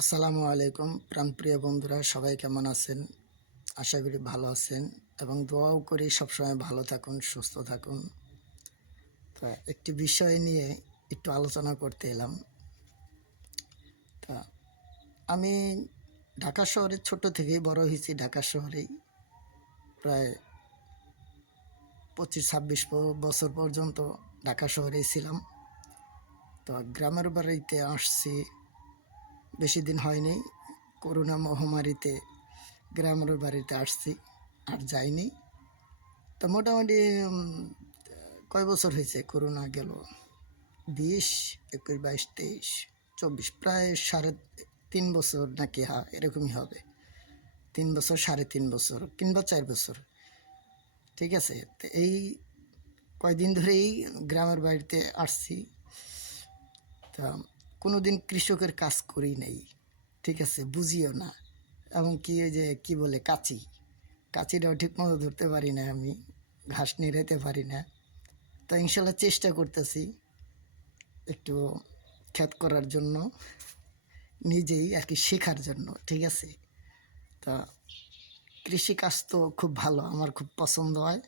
আসসালামু আলাইকুম প্রাণপ্রিয় বন্ধুরা, সবাই কেমন আছেন? আশা করি ভালো আছেন এবং দোয়াও করি সবসময় ভালো থাকুন, সুস্থ থাকুন। তা একটি বিষয় নিয়ে একটু আলোচনা করতে এলাম। তা আমি ঢাকা শহরে ছোট থেকেই বড় হয়েছি। ঢাকা শহরেই প্রায় 25-26 বছর পর্যন্ত ঢাকা শহরেই ছিলাম। তো গ্রামের বাড়িতে আসছি বেশি দিন হয়নি। করোনা মহামারীতে গ্রামের বাড়িতে আসছি, আর যাইনি। তো মোটামুটি কয় বছর হয়েছে করোনা গেল? 20, 21, 22, 23, 24, প্রায় 3.5 বছর নাকি, হ্যাঁ এরকমই হবে। 3 বছর, 3.5 বছর কিংবা 4 বছর, ঠিক আছে। তো এই কয়দিন ধরেই গ্রামের বাড়িতে আসছি। তা কোনো দিন কৃষকের কাজ করি নাই, ঠিক আছে, বুঝিও না। এবং কি ওই যে কী বলে কাঁচিটাও ঠিক মতো ধরতে পারি না, আমি ঘাস নিড়াইতে পারি না। তো ইনশাল্লাহ চেষ্টা করতেছি একটু ক্ষেত করার জন্য, নিজেই আর কি শেখার জন্য, ঠিক আছে। তা কৃষিকাজ তো খুব ভালো, আমার খুব পছন্দ হয়।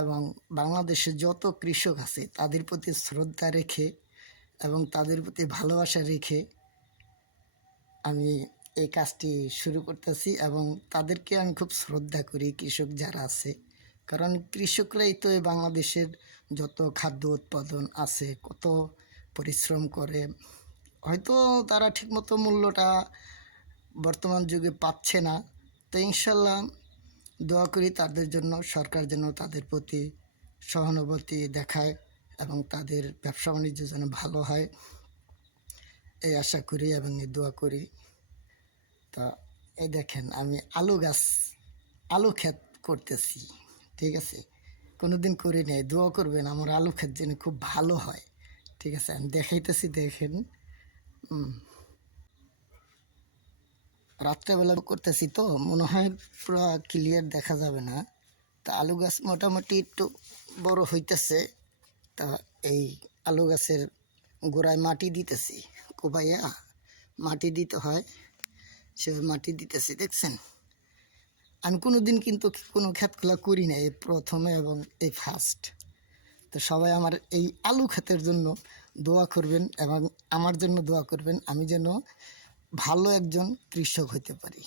এবং বাংলাদেশে যত কৃষক আছে তাদের প্রতি শ্রদ্ধা রেখে এবং তাদের প্রতি ভালোবাসা রেখে আমি এই কাজটি শুরু করতেছি। এবং তাদেরকে আমি খুব শ্রদ্ধা করি, কৃষক যারা আছে। কারণ কৃষকরাই তো এই বাংলাদেশের যত খাদ্য উৎপাদন আছে, কত পরিশ্রম করে। হয়তো তারা ঠিকমতো মূল্যটা বর্তমান যুগে পাচ্ছে না। তো ইনশাল্লাহ দোয়া করি তাদের জন্য, সরকার যেন তাদের প্রতি সহানুভূতি দেখায় এবং তাদের ব্যবসা বাণিজ্য যেন ভালো হয়, এই আশা করি এবং এই দোয়া করি। তা এই দেখেন, আমি আলু ক্ষেত করতেছি, ঠিক আছে। কোনো দিন করি নাই, দোয়া করবেন আমার আলু ক্ষেত যেন খুব ভালো হয়, ঠিক আছে। আমি দেখাইতেছি, দেখেন। রাত্রেবেলা করতেছি তো মনে হয় পুরো ক্লিয়ার দেখা যাবে না। তা আলু গাছ মোটামুটি একটু বড় হইতেছে। তা এই আলু গাছের গোড়ায় মাটি দিতেছি, কোপাইয়া মাটি দিতে হয়, সে মাটি দিতেছি, দেখছেন। আমি কোনো দিন কিন্তু কোনো ক্ষেতগুলা করি না, এই প্রথমে এবং এই ফার্স্ট। তো সবাই আমার এই আলু ক্ষেতের জন্য দোয়া করবেন এবং আমার জন্য দোয়া করবেন, আমি যেন ভালো একজন কৃষক হইতে পারি,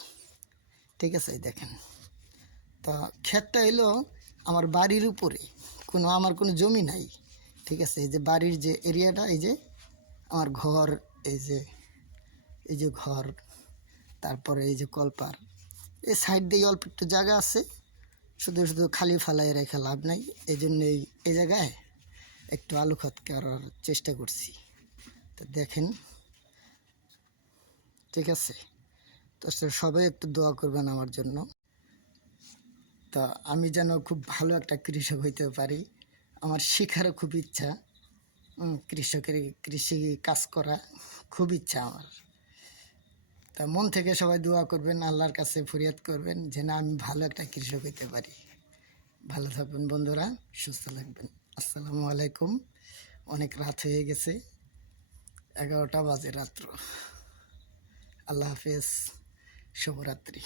ঠিক আছে। দেখেন, তা ক্ষেতটা এলো আমার বাড়ির উপরে, আমার কোনো জমি নাই, ঠিক আছে। এই যে বাড়ির যে এরিয়াটা, এই যে আমার ঘর, এই যে ঘর, তারপরে এই যে কলপার, এই সাইড দিয়ে অল্প একটু জায়গা আছে, শুধু শুধু খালি ফালাই রেখে লাভ নাই। এই জন্য এই জায়গায় একটু আলু ক্ষেত করার চেষ্টা করছি। তো দেখেন, ঠিক আছে। তো সবাই একটু দোয়া করবেন আমার জন্য। তা আমি যেন খুব ভালো একটা কৃষক হইতে পারি। আমার শেখারও খুব ইচ্ছা, কৃষি কাজ করা খুব ইচ্ছা আমার। তা মন থেকে সবাই দোয়া করবেন, আল্লাহর কাছে ফরিয়াদ করবেন যেন আমি ভালো একটা কৃষক হইতে পারি। ভালো থাকবেন বন্ধুরা, সুস্থ থাকবেন। আসসালামু আলাইকুম। অনেক রাত হয়ে গেছে, 11টা বাজে রাত্র। আল্লাহ হাফেজ, শুভরাত্রি।